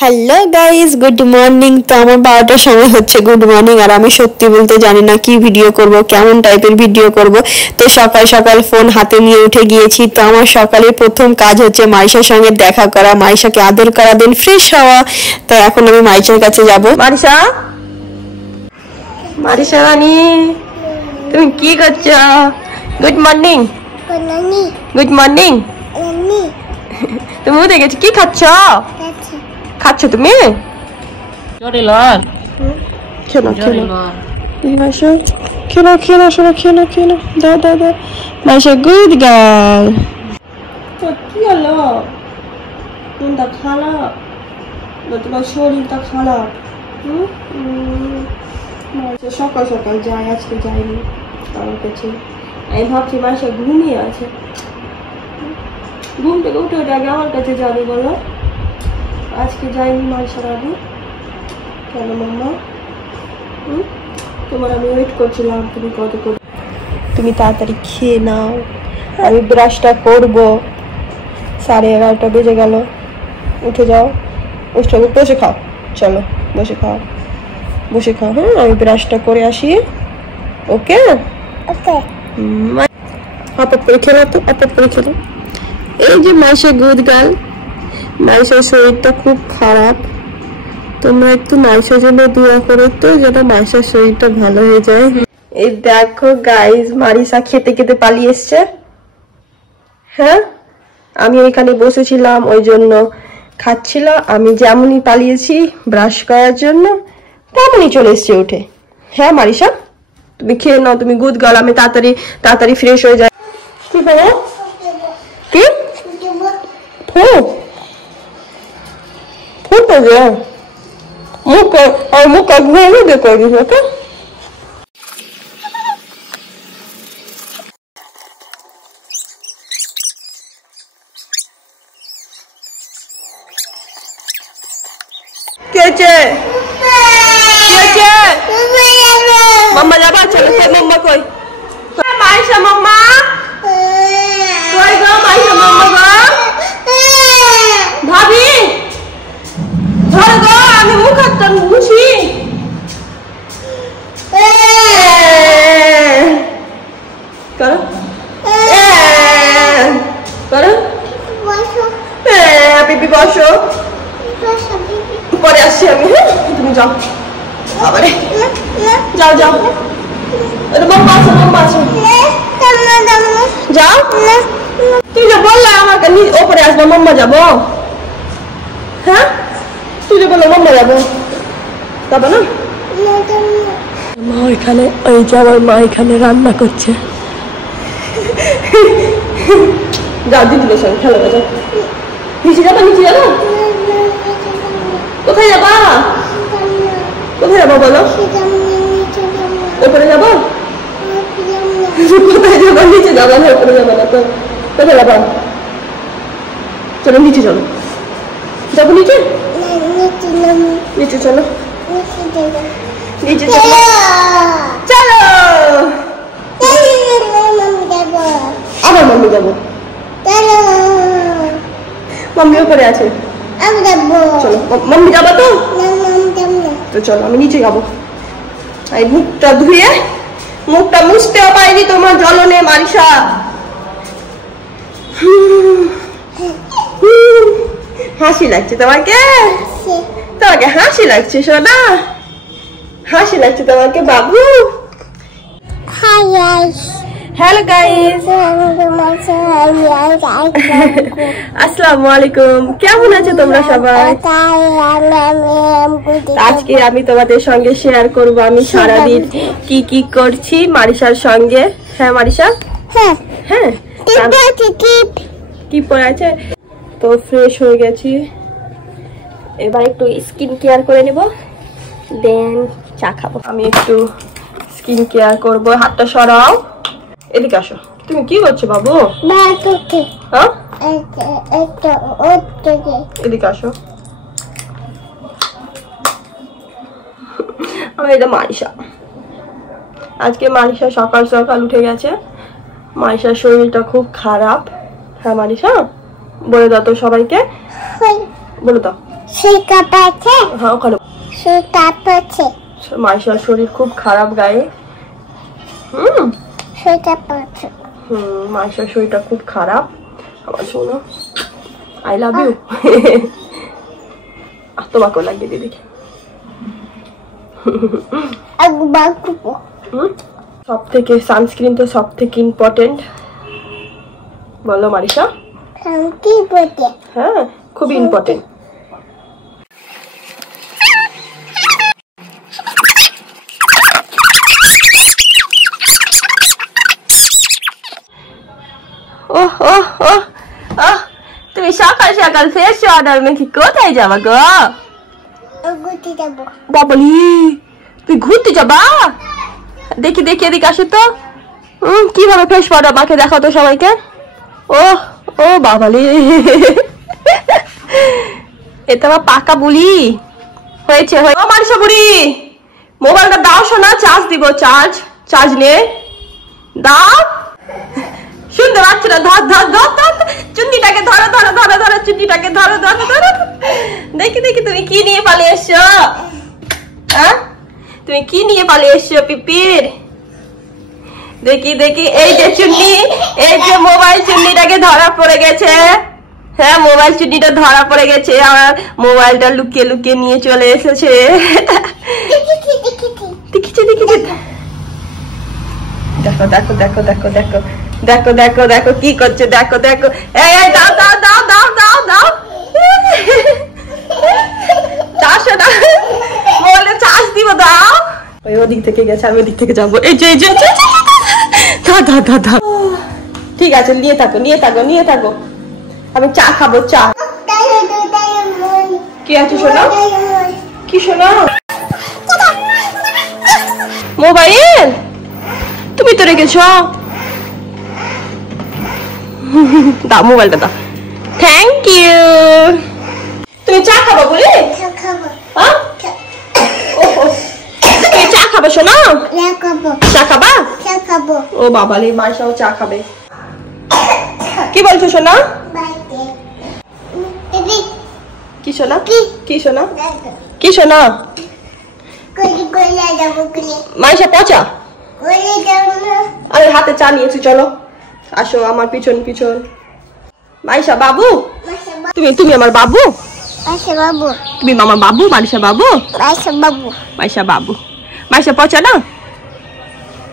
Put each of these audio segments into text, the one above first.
Hello guys, good morning. তো আমার 12টার সময় হচ্ছে গুড মর্নিং, আর আমি সত্যি বলতে জানি না কি ভিডিও করব, কেমন টাইপের ভিডিও করব। তো সকাল সকাল ফোন হাতে নিয়ে উঠে গিয়েছি। তো আমার সকালের প্রথম কাজ হচ্ছে মাইশার সঙ্গে দেখা করা, মাইশাকে আদর করা, দেন ফ্রেশ হওয়া। তো এখন আমি মাইশার কাছে যাব। মারিশা, মারিশা রানী, তুমি কি করছো? Good morning. Good morning. তুমি উঠে গেছো, কি খাচ্ছ? খাচ্ছ তুমি? খেলো খেলো মাইশা, খেলো খেলো সবাই, খেলো খেলো, দাও দাও দাও। Maisha good girl. তো কি হলো? কোনটা খারাপ না তোমার শরীরটা খারাপ? মাইশা সকাল সকাল যায়, আজকে যায়নি আমার কাছে। আমি ভাবছি মাইশা ঘুমিয়ে আছে, ঘুম থেকে উঠে উঠে আগে আমার কাছে যাবে বলো। আজকে যাইনি মাইশার আগে কেন মাম্মা? তোমার আমি ওয়েট করছিলাম, তুমি কত করে। তুমি তাড়াতাড়ি খেয়ে নাও, আমি ব্রাশটা করবো। 11:30 বেজে গেল। উঠে যাও, উঠে বসে খাও, চলো বসে খাও, বসে খাও। হ্যাঁ, আমি ব্রাশটা করে আসি। ওকে ওকে। আপ করে খেলো, তো আপ করে খেলো। এই যে মাইশা গুড গার্ল। মাইশার শরীরটা খুব খারাপ, তোমরা একটু মাইশার জন্য দোয়া করো তো, যেন মাইশার শরীরটা ভালো হয়ে যায়। এই দেখো গাইস, মারিসা খেতে খেতে পালিয়ে এসছে। হ্যাঁ, আমি এখানে বসেছিলাম ওই জন্য খাচ্ছিল। আমি যেমনই পালিয়েছি ব্রাশ করার জন্য, তেমনই চলে এসছে উঠে। হ্যাঁ মারিসা, তুমি খেয়ে নাও, তুমি গুড গার্ল। আমি তাড়াতাড়ি তাড়াতাড়ি ফ্রেশ হয়ে যাই। কি বলো? কি ফুট হয়ে যায়? মুখ ঘুরে দেখো ওকে। মাম্মা যাবা? চলো, মাম্মা কই? মাইশা মাম্মা কই গো? মাইশা মাম্মা গো, ভাবি ধর গো, আমি মুখ হাত মুছি। করো করো, পিপি বসো, পরে আসছি আমি। হ্যাঁ, তুমি যাও। আবারে যাও যাও, মাম্মা আছে, মাম্মা আছে, যাও। তুই যে বললা আমাকে ওপরে আসবো, মাম্মা যাবো। হ্যাঁ, তুই যে বললো মাম্মা যাবো, যাবো না? মা এখানে, ওই যে আমার মা এখানে রান্না করছে। যাও দিদিদের সঙ্গে খেলো, যাও। নিচে যাবা? নিচে যাবো? কোথায় যাবা? কোথায় যাবো বলো? ওপরে যাবো? কোথায় যাবো? নিচে যাবো না, ওপরে যাবো না তো? কোথায় যাবো? চলো নিচে চলো, যাবো নিচে, নিচে চলো, নিচে চলো, চলো। আবার মাম্মি যাবো, মাম্মি ওপরে আছে। চলো মাম্মি যাবো তো? তো চলো আমি নিচে যাবো। এই মুখটা ধুয়ে, মুখটা মুছতেও পারিনি তোমার জ্বলনে মারিসা। হাসি লাগছে তোমাকে? তোমাকে হাসি লাগছে সোনা? হাসি লাগছে তোমাকে বাবু? হ্যালো গাইস, আসসালামু আলাইকুম। কেমন আছো তোমরা সবাই? আজকে আমি তোমাদের সঙ্গে শেয়ার করব আমি সারাদিন কি কি করছি মারিসার সঙ্গে। হ্যাঁ মারিসা, হ্যাঁ হ্যাঁ, কি পরে আছে? তো ফ্রেশ হয়ে গেছি, এবার একটু স্কিন কেয়ার করে নেব, দেন চা খাবো। আমি একটু স্কিন কেয়ার করব। হাতটা সরাও, এদিকে আসো। তুমি কি করছো বাবু? হ্যাঁ, এদিকে আসো। আমি এটা মারিসা। আজকে মারিসা সকাল সকাল উঠে গেছে, মারিসার শরীরটা খুব খারাপ। হ্যাঁ মারিসা, বলে দাও তো সবাইকে, বলে দাও। হ্যাঁ ওখানে মাইশার শরীর খুব খারাপ গায়ে। মাইশার শরীরটা খুব খারাপ। আমার শোনো, আই লাভ ইউ। তোমাকেও লাগবে দিদি। সব থেকে সানস্ক্রিন তো সব থেকে ইম্পর্টেন্ট, বলো মারিশা? হ্যাঁ খুব ইম্পর্টেন্ট। তুমি সকাল সকাল ফেস অর্ডার মেখে কোথায় যাবা গো? বাবলি তুই ঘুরতে যাবা? দেখি দেখি এদিকে আসো তো। কিভাবে ফেস পাউডার মাকে দেখাও তো সবাইকে। ও ও বাবালি, এটা আমার পাকা বুলি হয়েছে। ও মারিশা বুড়ি, মোবাইলটা দাও শোনা, চার্জ দিব। চার্জ নে দাও। শুনতে পাচ্ছ না? ধর ধর ধর ধর, চুন্নিটাকে ধরো ধরো ধরো ধরো, চুন্নিটাকে ধরো ধরো ধরো। দেখি দেখি তুমি কি নিয়ে পালিয়ে এসছো? হ্যাঁ তুমি কি নিয়ে পালিয়ে এসছো পিপির? দেখি দেখি, এই যে চুন্নি, এই যে মোবাইল চুন্নিটাকে ধরা পড়ে গেছে। হ্যাঁ মোবাইল চুন্নিটা ধরা পড়ে গেছে, আমার মোবাইলটা লুকিয়ে লুকিয়ে নিয়ে চলে এসেছে। দেখিছে দেখিছে, দেখো দেখো দেখো দেখো দেখো দেখো দেখো দেখো কি করছে, দেখো দেখো। এই দাও দাও দাও দাও দাও দাও, চাষ না বলে চাষ দিব, দাও। ওই ওদিক থেকে গেছে, আমি ওদিক থেকে যাবো। এই যে এই যে ঠিক আছে, নিয়ে থাকো নিয়ে থাকো নিয়ে থাকো, আমি চা খাবো। চা কি আছে শোনো? কি শোনো? মোবাইল তুমি তো রেখেছো, দাও মোবাইলটা দাও। Thank you. তুমি চা খাবো বলে? তুমি চা খাবে শোনো? চা খাবা? ও বাবালে, মাইশাও চা খাবে। কি বলছো শোনা? কি শোনা? কি শোনা? কি শোনা? মাইশা পচা, আরে হাতে চা নিয়েছি, চলো আসো আমার পিছন পিছন। মাইশা বাবু, তুমি আমার বাবু? তুমি আমার বাবু? মাইশা বাবু? মাইশা বাবু। মাইশা পচা না?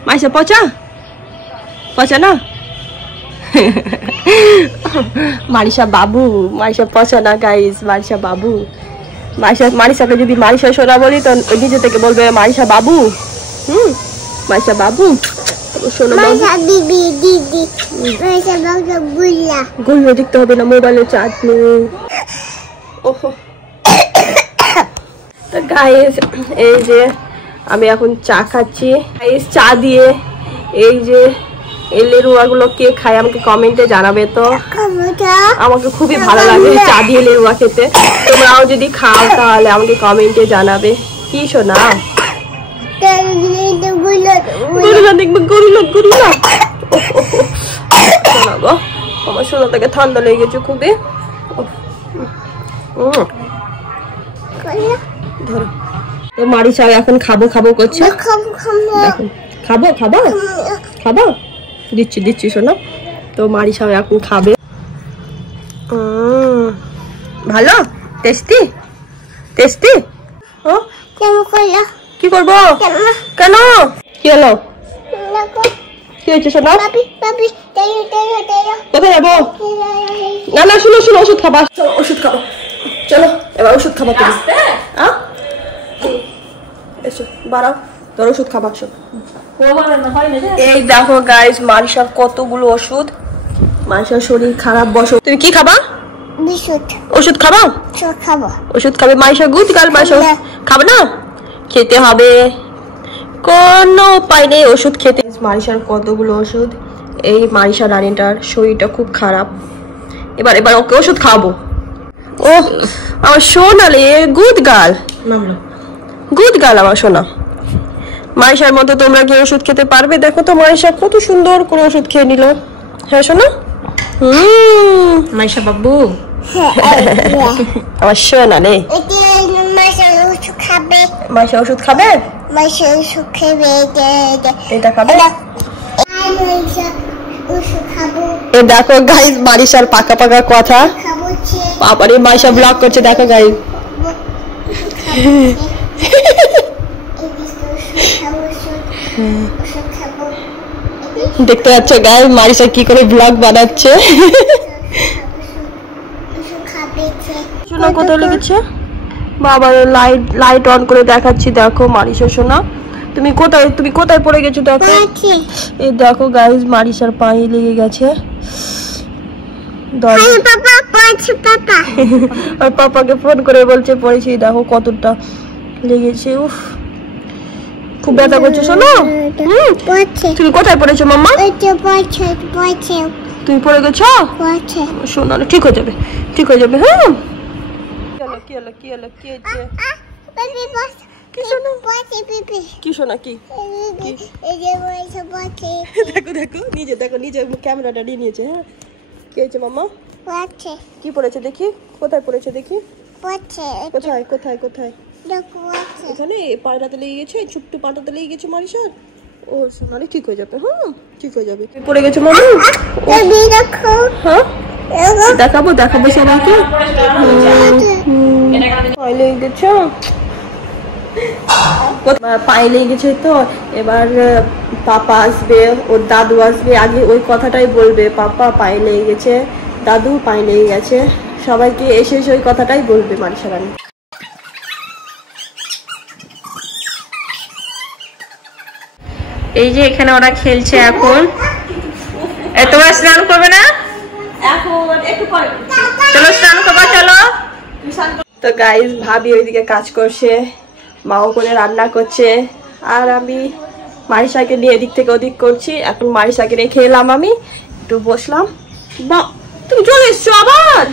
মাইশা পচা? পচা না? মারিশা বাবু, মারিশা পচা না গাইস, মারিশা বাবু। মারিশাকে যদি মারিশা সোনা বলি তো নিজে থেকে বলবে মারিশা বাবু। মারিশা বাবু, শোনো গুলো দেখতে হবে না, মোবাইলে চার্জ নেই। তো গাইস এই যে আমি এখন চা খাচ্ছি গাইস, চা দিয়ে। এই যে এই লেরুয়া গুলো কে খায় আমাকে কমেন্টে জানাবে তো, আমাকে খুবই ভালো লাগে চা দিয়ে লেরুয়া খেতে। তোমরাও যদি খাও তাহলে আমাকে কমেন্টে জানাবে। কি শোনা? গরুলা দেখবে, গরুলা গরুলা। শোনাবো আমার শোনাটাকে ঠান্ডা লেগে গেছে খুবই। ধরো তো মারিশা এখন খাবো খাবো করছে। খাবো খাবো খাবো, দিচ্ছি দিচ্ছি শোনো। তো মারিশা এখন খাবে। ভালো টেস্টি টেস্টি। কি করবো? কেন? কি হলো? কি হয়েছে শোনা? কোথায় যাবো? না না শুনো শুনো, ওষুধ খাবা, ওষুধ খাবো। চলো এবার ওষুধ খাবা তুমি। এসো বাড়াও, তোর ওষুধ খাবা। এই দেখো গাইস মারিশার কতগুলো ওষুধ। মারিশার শরীর খারাপ, বসো। তুমি কি খাবা? ওষুধ খাবা? ওষুধ খাবে? মারিশা গুড গার্ল, মারিশা খাবে না? খেতে হবে, কোনো উপায় নেই ওষুধ খেতে। মারিশার কতগুলো ওষুধ। এই মারিশা রানীটার শরীরটা খুব খারাপ, এবার এবার ওকে ওষুধ খাওয়াবো। ও আমার সোনালে গুড গার্ল, গুড গার্ল আমার সোনা। মারিশার মতো তোমরা কি ওষুধ খেতে পারবে? দেখো তো মারিশা কত সুন্দর করে ওষুধ খেয়ে নিল। হ্যাঁ সোনা? মারিশা বাবু আমার সোনা রে মাসে ওষুধ খাবে এটা খাবে এ দেখো গাইস মারিশার পাকা পাকা কথা বাবারে মাইশা ব্লগ করছে দেখো গাইস দেখতে পাচ্ছ গাইস মারিশা কি করে ব্লগ বানাচ্ছে সোনা কোথায় লেগেছে বাবা লাইট অন করে দেখাচ্ছি দেখো মারিশা সোনা তুমি কোথায় পড়ে গেছো দেখো এই দেখো গাইস মারিশার পায়ে লেগে গেছে আর পাপাকে ফোন করে বলছে পড়েছি দেখো কতটা লেগেছে উফ খুব ব্যথা করছে শোনো তুমি কোথায় পড়েছো মাম্মা তুমি পড়ে গেছো শোনো ঠিক হয়ে যাবে হ্যাঁ কি শোনা কি দেখো নিজে ক্যামেরাটা নিয়ে নিয়েছে হ্যাঁ কি হয়েছে মাম্মা কি পড়েছে দেখি কোথায় পড়েছে দেখি কোথায় এখানে পাটাতে লেগে গেছে ছোট্ট পাটাতে লেগে গেছে মারিশার ও সোনালি ঠিক হয়ে যাবে হ্যাঁ ঠিক হয়ে যাবে পড়ে গেছে মাম্মা হ্যাঁ দেখাবো সবাইকে পায়ে লেগে গেছে পায়ে লেগে গেছে তো এবার পাপা আসবে ওর দাদু আসবে আগে ওই কথাটাই বলবে পাপা পায়ে লেগে গেছে দাদু পায়ে লেগে গেছে সবাইকে এসে ওই কথাটাই বলবে মারিশা রানী এই যে এখানে ওরা খেলছে এখন তোমরা স্নান করবে না চলো স্নান করবা চলো তো গাইস ভাবি ওইদিকে কাজ করছে মাও করে রান্না করছে আর আমি মারিশাকে নিয়ে এদিক থেকে ওদিক করছি এখন মারিশাকে রেখে এলাম আমি একটু বসলাম তুমি চলে এসছো আবার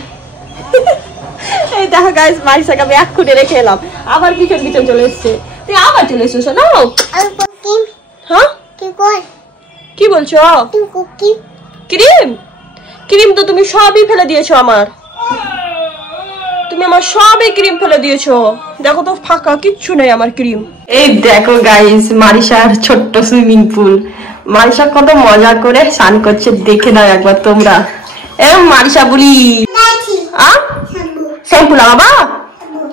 এই দেখো গাইস মারিশাকে আমি এক্ষুনি রেখে এলাম আবার পিছন চলে এসছে তুই আবার চলে এসছো শোনো হ্যাঁ কি বলছো ক্রিম তো তুমি সবই ফেলে দিয়েছো তুমি আমার সবই ক্রিম ফেলে দিয়েছো দেখো তো ফাঁকা কিচ্ছু নেই আমার ক্রিম এই দেখো গাইস মারিশার ছোট্ট সুইমিং পুল মারিশা কত মজা করে স্নান করছে দেখে দাও একবার তোমরা মারিশা বলি শ্যাম্পু লাগাবা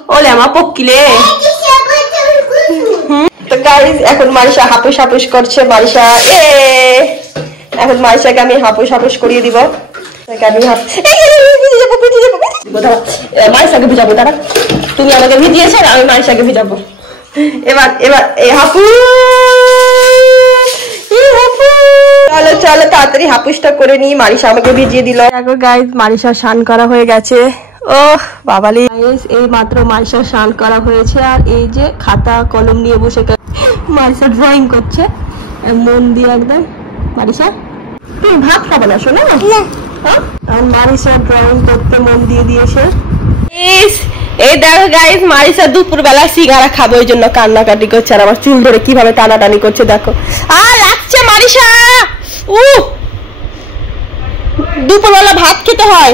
ওলে আমার পক্কিলে তো গাইস এখন মারিশা হাপুস করছে মারিশা এখন মারিশাকে আমি হাপুস করিয়ে দিব মারিশাকে ভিজাবো তারা তুমি আমাকে ভিজিয়েছো আমি মারিশাকে ভিজাবো এবার হাপু চলো তাড়াতাড়ি হাপুসটা করে নি মারিশা আমাকে ভিজিয়ে দিল দেখো গাইস মারিশা স্নান করা হয়ে গেছে ও বাবালি এই মাত্র মারিশা স্নান করা হয়েছে আর এই যে খাতা কলম নিয়ে বসে মারিশা ড্রয়িং করছে মন দিয়ে একদম মারিশা তুমি ভাত খাবে না শোনো আর মারিশা ড্রয়িং করতে মন দিয়ে দিয়েছে এই দেখো গাইস মারিশা দুপুরবেলা সিঙ্গারা খাবে ওই জন্য কান্নাকাটি করছে আর আমার চুল ধরে কিভাবে টানাটানি করছে দেখো আর লাগছে মারিশা দুপুরবেলা ভাত খেতে হয়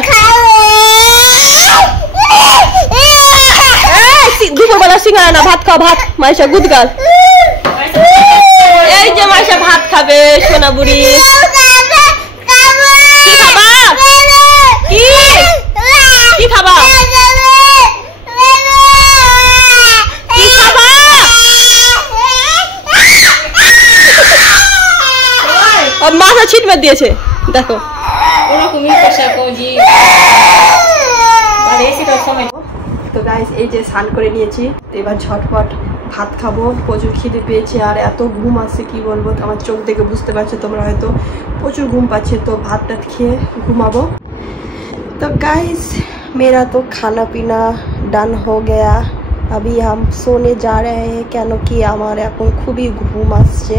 দুপুরবেলা সিঙ্গারা না ভাত খাও ভাত মারিশা গুদগাল এই যে মারিশা ভাত খাবে সোনা বুড়ি কি খাবা মাথা ছিট মেরে দিয়েছে দেখো তো গাইস এই যে স্নান করে নিয়েছি এবার ঝটপট ভাত খাবো প্রচুর খিদে পেয়েছে আর এত ঘুম আসছে কি বলবো আমার চোখ দেখে বুঝতে পারছো তোমরা হয়তো প্রচুর ঘুম পাচ্ছে তো ভাত টাত খেয়ে ঘুমাবো तो गाइस मेरा तो खाना पीना डन हो गया अभी हम सोने जा रहे हैं क्यों कि আমার এখন খুবই ঘুম আসছে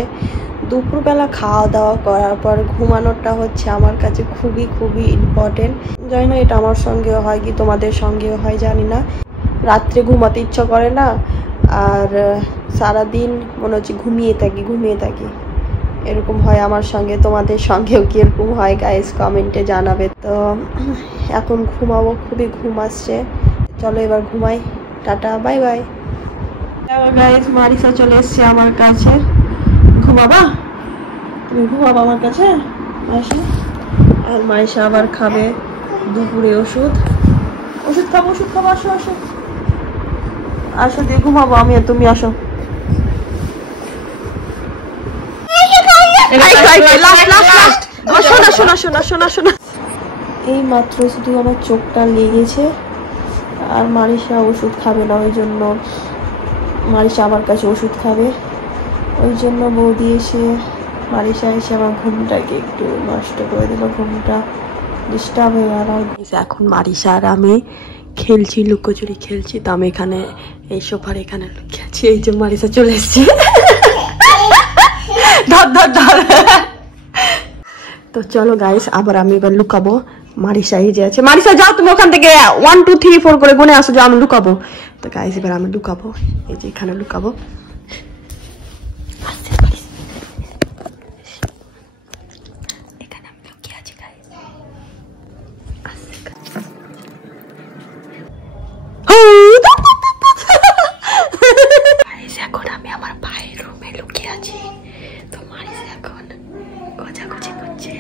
দুপুরবেলা খাওয়া দাওয়া করার পর ঘুমানোটা হচ্ছে আমার কাছে খুবই ইম্পর্টেন্ট জানি না এটা আমার সঙ্গেও হয় কি তোমাদের সঙ্গেও হয় জানি না রাত্রে ঘুমাতে ইচ্ছা করে না আর সারা দিন মনে হচ্ছে ঘুমিয়ে থাকি এরকম হয় আমার সঙ্গে, তোমাদের সঙ্গেও কি এরকম হয় গাইস কমেন্টে জানাবে। তো এখন ঘুমাবো, খুবই ঘুম আসছে, চলো এবার ঘুমাই, tata bye bye. Guys Marisa চলে এসছে আমার কাছে। ঘুমাবা তুমি? ঘুমাবা আমার কাছে মারিসা? আর মারিসা আবার খাবে দুপুরে ওষুধ। ওষুধ খাবো, ওষুধ খাবো, আসো আসো আসো, দিয়ে ঘুমাবো আমি আর তুমি, আসো। এই মাত্র শুধু আমার চোখটা লেগেছে, আর মারিসা ওষুধ খাবে না, ওই জন্য মারিসা আমার কাছে ওষুধ খাবে, ওই জন্য বৌদি এসে মারিসা এসে আমার ঘুমটাকে একটু নষ্ট করে দিল, ঘুমটা ডিস্টার্ব হয়ে গেল। এখন মারিসা আর আমি খেলছি, লুকোচুরি খেলছি। তো আমি এখানে এই সোফার এখানে লুকিয়ে আছি, এই যে মারিসা চলে এসছে। ধর ধর ধর। তো চলো গাইস, আবার আমি এবার লুকাবো। মারিসা এই যে আছে, মারিসা যাও তুমি ওখান থেকে 1 2 3 4 করে গুনে আসো, যাও আমি লুকাবো। তো গাইস এবার আমি লুকাবো, এই যে এখানে লুকাবো। এখানে আমি লুকিয়ে আছি গাইস। এখন আমি আমার ভাইয়ের রুমে লুকিয়ে আছি। তো মারিসা এখন গোছাগুছি করছে।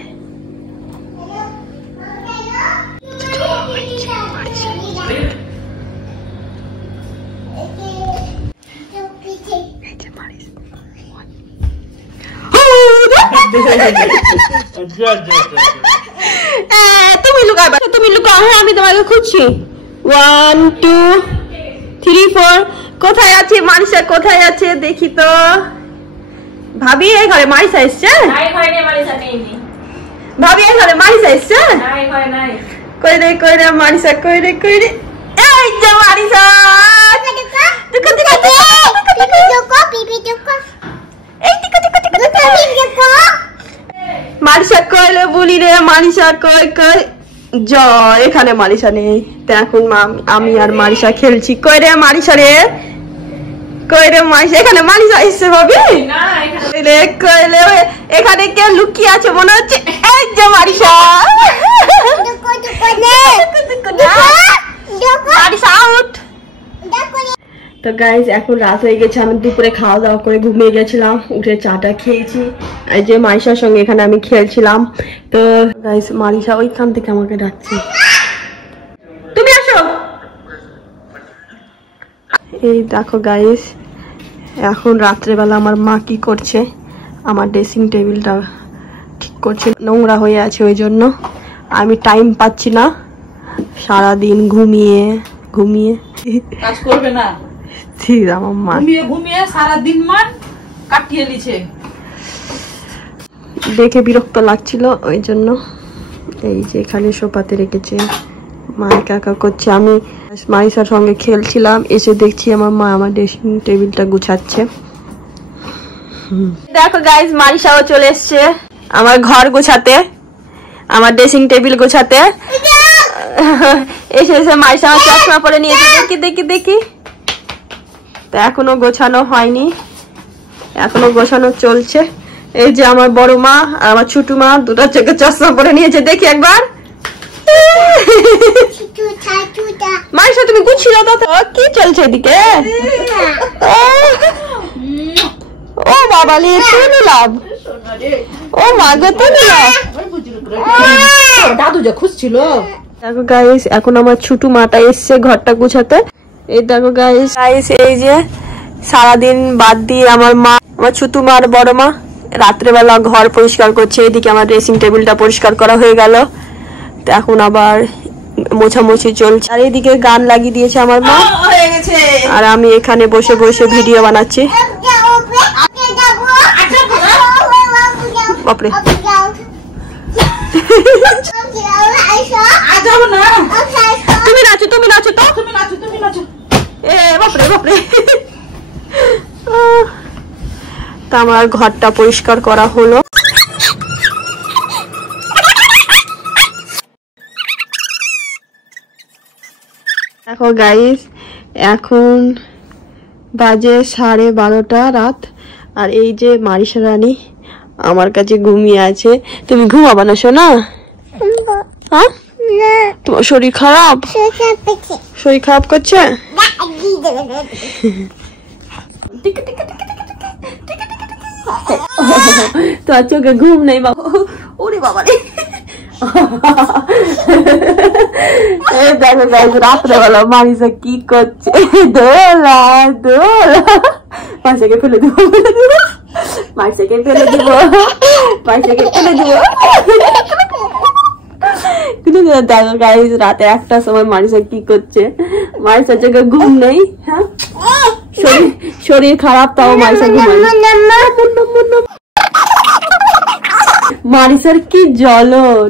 তুমি লুকাও, তুমি লুকাও, হ্যাঁ আমি তোমাকে খুঁজছি। 1 2 3 4 কোথায় আছে মারিসা, কোথায় আছে দেখি তো। ভাবি এই ঘরে মারিসা এসছে? ভাবি এই ঘরে মারিসা এসছে? কই রে কই রে মারিসা, কই রে কই রে, এই যে মারিসা। মারিসা কইলে বলি রে, মারিসা কই কই জ, এখানে মারিসা নেই। তো এখন আমি আর মারিসা খেলছি। কই রে মারিসা রে, কই রে মারিসা, এখানে মারিসা এসছে ভাবি। কইলে কইলে এখানে কে লুকিয়ে আছে মনে হচ্ছে, এই যে মারিসা। Marisa out. তো গাইজ এখন রাত হয়ে গেছে, আমি দুপুরে খাওয়া দাওয়া করে ঘুমিয়ে গেছিলাম, উঠে চাটা খেয়েছি। এই যে মারিসার সঙ্গে এখানে আমি খেলছিলাম। তো গাইজ মারিসা ওইখান থেকে আমাকে ডাকছে, তুমি আসো। এই দেখো গাইজ, এখন রাত্রেবেলা আমার মা কি করছে, আমার ড্রেসিং টেবিলটা ঠিক করছে, নোংরা হয়ে আছে, ওই জন্য আমি টাইম পাচ্ছি না, সারাদিন ঘুমিয়ে ঘুমিয়ে কাজ করবে না, আমার মা ঘুমিয়ে ঘুমিয়ে সারাদিন মান কাটিয়ে নিছে, দেখে বিরক্ত লাগছিল, ওই জন্য এই যে এখানে সোফাতে রেখেছে। মা কাকা করছে, আমি মারিসার সঙ্গে খেলছিলাম, এসে দেখছি আমার মা আমার ড্রেসিং টেবিলটা গুছাচ্ছে। দেখো গাইজ মারিসাও চলে এসছে আমার ঘর গোছাতে, আমার ড্রেসিং টেবিল গোছাতে। এসে এসে মারিসা আমার চশমা পরে নিয়েছে, দেখি দেখি দেখি। তো এখনো গোছানো হয়নি, এখনো গোছানো চলছে। এই যে আমার বড় মা আর আমার ছোট মা দুটো চোখে চশমা পরে নিয়েছে, দেখি একবার। মারিসা তুমি গুছিয়ে দাও তো, কি চলছে এদিকে? ও বাবা লে, তুমি লাভ, ও মা গো তুমি লাভ, দাদু যা খুঁজছিল। দেখো গাইস এখন আমার ছোট মাটা এসছে ঘরটা গুছাতে। এই দেখো গাইস, এই যে সারাদিন বাদ দিয়ে আমার মা, আমার ছোট মা আর বড় মা রাত্রেবেলা ঘর পরিষ্কার করছে। এদিকে আমার ড্রেসিং টেবিলটা পরিষ্কার করা হয়ে গেল, তো এখন আবার মোছামুছি চলছে। আর এদিকে গান লাগিয়ে দিয়েছে আমার মা, আর আমি এখানে বসে বসে ভিডিও বানাচ্ছি। বাপরে, তুমি নাচো, তুমি নাচো তো, তুমি নাচো, তুমি নাচো। এ বাপরে বাপরে। তা আমার ঘরটা পরিষ্কার করা হলো। দেখো গাইস এখন বাজে 12:30 রাত, আর এই যে মারিসা রানী আমার কাছে ঘুমিয়ে আছে। তুমি ঘুমাবা না সোনা? হ্যাঁ, তোমার শরীর খারাপ? শরীর খারাপ করছে? তোমার চোখে ঘুম নেই বাবা? ওরে বাবা রে। দেখো গাইস, রাত্রেবেলা মারিসা কি করছে। দোলা দোলা, মাইসাকে ফেলে দিব, মাইসাকে ফেলে দিব, মাইসাকে ফেলে দিব। দেখো গাইস, রাতে 1টার সময় মারিসা কি করছে। মারিসার চোখে ঘুম নেই। হ্যাঁ, শরীর খারাপ, তাও মারিসা ঘুমায়। মারিসার কি জ্বলন।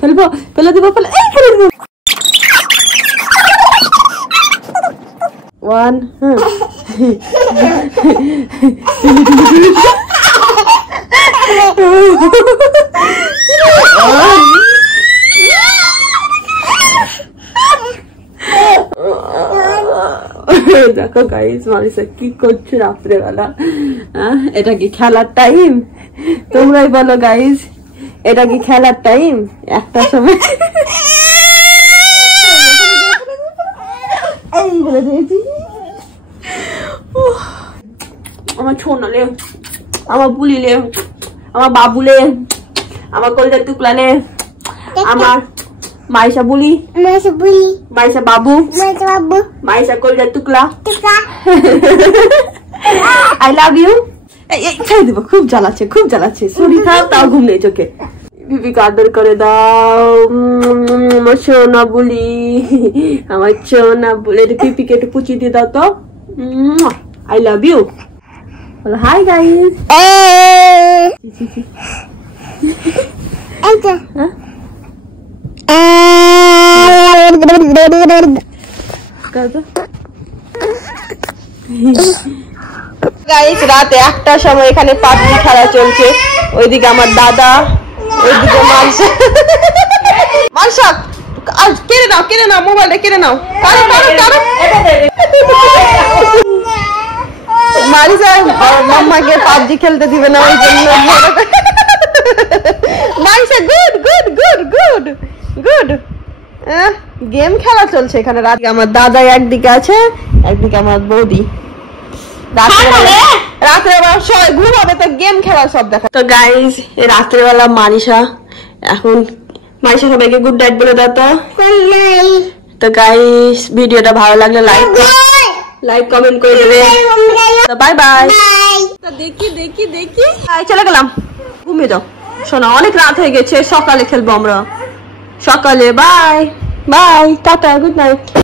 ফেলবো, ফেলে দিব, ফেলে দিব। 1 দেখো গাইস, মারিসা কি করছে রাত্রেবেলা। এটা কি খেলার টাইম? তোমরাই বলো গাইস, এটা কি খেলার টাইম? 1টার সময় আমার ছোনালে, আমার বুলিলে, আমার বাবুলে, আমার কলজার টুকলালে, আমার মাইসা বুলি, মাইসা বাবু, মাইসা কলজার টুকলা। I love you. ছেড়ে দিব, খুব জ্বালাচ্ছে, খুব জ্বালাচ্ছে। শরীর খারাপ, তাও ঘুম নেই চোখে। বিবিকে আদর করে দাও, আমার সোনা বুলি, আমার সোনা বলে। পিপিকে একটু পুচি দিয়ে দাও তো। I love you. বলো হাই গাইস। গাইস, রাতে 1টার সময় এখানে পাবজি খেলা চলছে। ওইদিকে আমার দাদা, ওইদিকে মানসা। মানসা কেড়ে নাও, কেড়ে নাও, মোবাইলটা কেড়ে নাও। মারিসা মাম্মাকে পাবজি খেলতে দিবে না, ওই জন্য। Marisa good good good good good. Game খেলা চলছে এখানে। রাতে আমার দাদা একদিকে আছে, একদিকে আমার বৌদি। রাত্রেবেলা সবাই ঘুমাবে তো গেম খেলা সব দেখা। তো গাইস, রাত্রেবেলা মারিসা, এখন মারিসা সবাইকে গুড নাইট বলে দাও তো। তো গাইস, ভিডিওটা ভালো লাগলে লাইক কমেন্ট করে দেবে। তো বাই বাই। দেখি দেখি দেখি, চলে গেলাম, ঘুমিয়ে যাও শোনা, অনেক রাত হয়ে গেছে। সকালে খেলবো আমরা, সকালে। Bye bye, tata, good night.